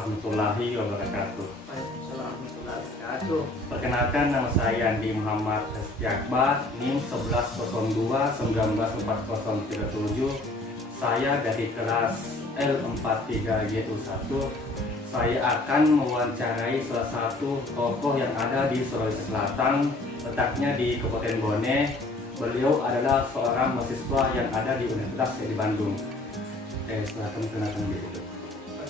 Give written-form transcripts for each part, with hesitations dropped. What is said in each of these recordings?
warahmatullahi wabarakatuh. Waalaikumsalam warahmatullahi wabarakatuh. Perkenalkan, nama saya Andi Muhammad Akbar, NIM 1102-194037. Saya dari kelas L43YU1. Saya akan mewawancarai salah satu tokoh yang ada di Sulawesi Selatan, letaknya di Kabupaten Bone. Beliau adalah seorang mahasiswa yang ada di Universitas di Bandung. Silakan kenalkan diri.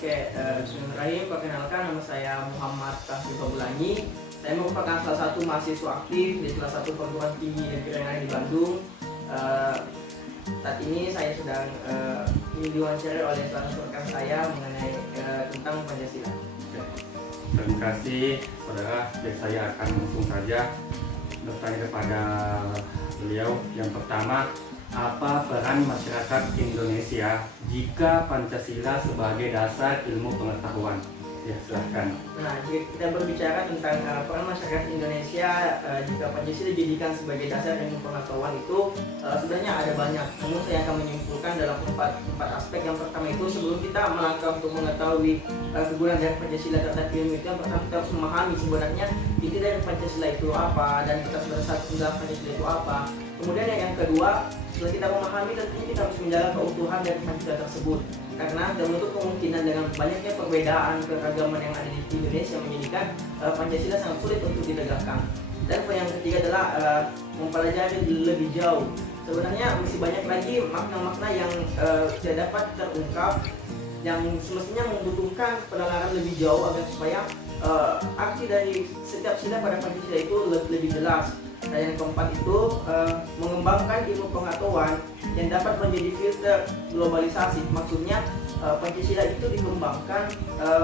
Bismillahirrahmanirrahim. Perkenalkan, nama saya Muhammad Tahsil Fabulangi. Saya merupakan salah satu mahasiswa aktif di salah satu perguruan tinggi negeri yang ada di Bandung. Saat ini saya sedang diwawancarai oleh salah satu rekan saya mengenai tentang Pancasila. Terima kasih, saudara. Saya akan langsung saja bertanya kepada beliau. Yang pertama, apa peran masyarakat Indonesia jika Pancasila sebagai dasar ilmu pengetahuan? Ya, silahkan. Nah, jika kita berbicara tentang peran masyarakat Indonesia jika Pancasila dijadikan sebagai dasar ilmu pengetahuan itu sebenarnya ada banyak. Namun saya akan menyimpulkan dalam empat aspek. Yang pertama itu, sebelum kita melangkah untuk mengetahui kegunaan dari Pancasila terhadap ilmu itu, yang pertama kita harus memahami sebenarnya inti dari Pancasila itu apa dan kita berdasar tentang Pancasila itu apa. Kemudian yang kedua, setelah kita memahami, tentunya kita harus menjaga keutuhan dari Pancasila tersebut, karena menutup kemungkinan dengan banyaknya perbedaan keragaman yang ada di Indonesia menjadikan Pancasila sangat sulit untuk ditegakkan. Dan yang ketiga adalah mempelajari lebih jauh. Sebenarnya masih banyak lagi makna-makna yang tidak dapat terungkap, yang semestinya membutuhkan penalaran lebih jauh agar supaya arti dari setiap sila pada Pancasila itu lebih jelas. Dan yang keempat itu mengembangkan ilmu pengetahuan yang dapat menjadi filter globalisasi. Maksudnya Pancasila itu dikembangkan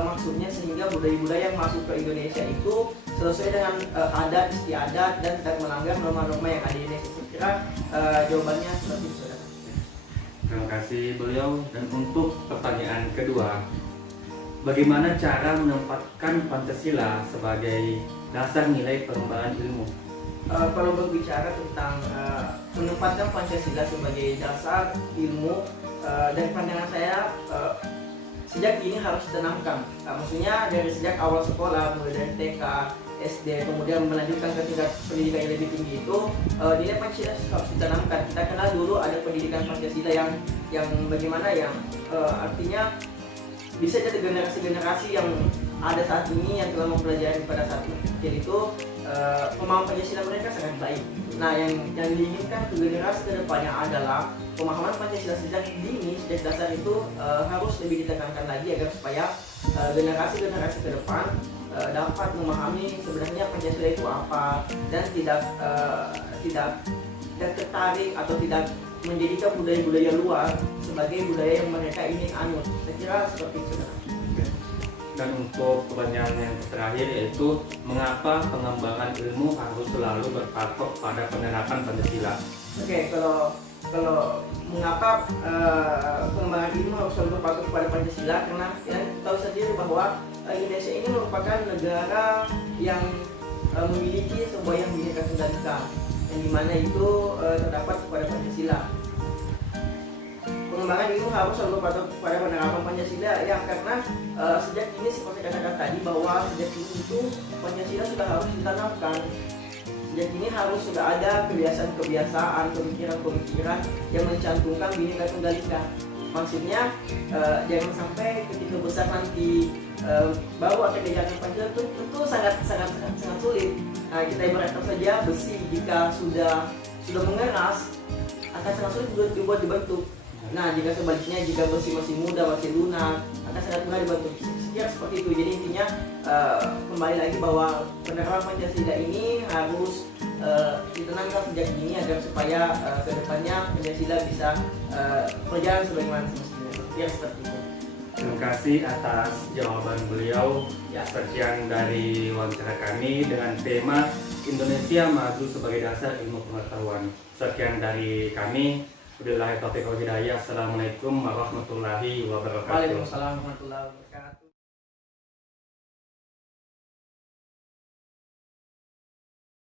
maksudnya sehingga budaya-budaya yang masuk ke Indonesia itu sesuai dengan adat istiadat dan tidak melanggar norma-norma yang ada di Indonesia. Saya kira jawabannya seperti itu. Terima kasih beliau. Dan untuk pertanyaan kedua, bagaimana cara menempatkan Pancasila sebagai dasar nilai pengembangan ilmu? Kalau berbicara tentang menempatkan Pancasila sebagai dasar ilmu, dari pandangan saya sejak dini harus ditanamkan. Maksudnya dari sejak awal sekolah, mulai dari TK, SD, kemudian melanjutkan ke tingkat pendidikan yang lebih tinggi itu, nilai Pancasila harus ditanamkan. Kita kenal dulu ada pendidikan Pancasila yang bagaimana, yang artinya bisa jadi generasi-generasi yang ada saat ini yang telah mempelajari pada saat kecil itu pemahaman Pancasila mereka sangat baik. Nah, yang diinginkan ke generasi kedepannya adalah pemahaman Pancasila sejak dini, sejak dasar itu harus lebih ditekankan lagi agar supaya generasi-generasi ke depan dapat memahami sebenarnya Pancasila itu apa dan tidak tertarik atau tidak menjadikan budaya-budaya luar sebagai budaya yang mereka ingin anut. Saya kira seperti itu. Dan untuk pertanyaan yang terakhir, yaitu mengapa pengembangan ilmu harus selalu berpatok pada penerapan Pancasila? Kalau mengapa pengembangan ilmu harus selalu berpatok pada Pancasila, karena ya, tahu sendiri bahwa Indonesia ini merupakan negara yang memiliki sebuah yang Bhinneka Tunggal Ika, yang dimana itu terdapat pada Pancasila. Pengembangan ilmu harus selalu berpatok pada penerapan Pancasila ya, karena sejak ini seperti katakan tadi bahwa sejak ini itu Pancasila sudah harus ditanamkan. Sejak ini harus sudah ada kebiasaan-kebiasaan, pemikiran-pemikiran yang mencantumkan Bhinneka Tunggal Ika. Maksudnya jangan sampai ketika besar nanti baru akan diajarkan Pancasila, tentu sangat sulit. Nah, kita ibaratkan saja besi, jika sudah mengeras akan sangat sulit dibuat dibentuk. Nah, jika sebaliknya, jika besi masih muda, masih lunak, akan sangat mudah dibentuk. Sekiranya seperti itu. Jadi intinya kembali lagi bahwa penerapan Pancasila ini harus ditanamkan sejak dini agar supaya kedepannya Pancasila bisa berjalan sebagaimana semestinya. Ya, seperti itu. Terima kasih atas jawaban beliau. Ya. Sekian dari wawancara kami dengan tema Indonesia Maju sebagai Dasar Ilmu Pengetahuan. Sekian dari kami. Wabillahi taufiq wal hidayah. Assalamualaikum warahmatullahi wabarakatuh. Waalaikumsalam warahmatullahi wabarakatuh.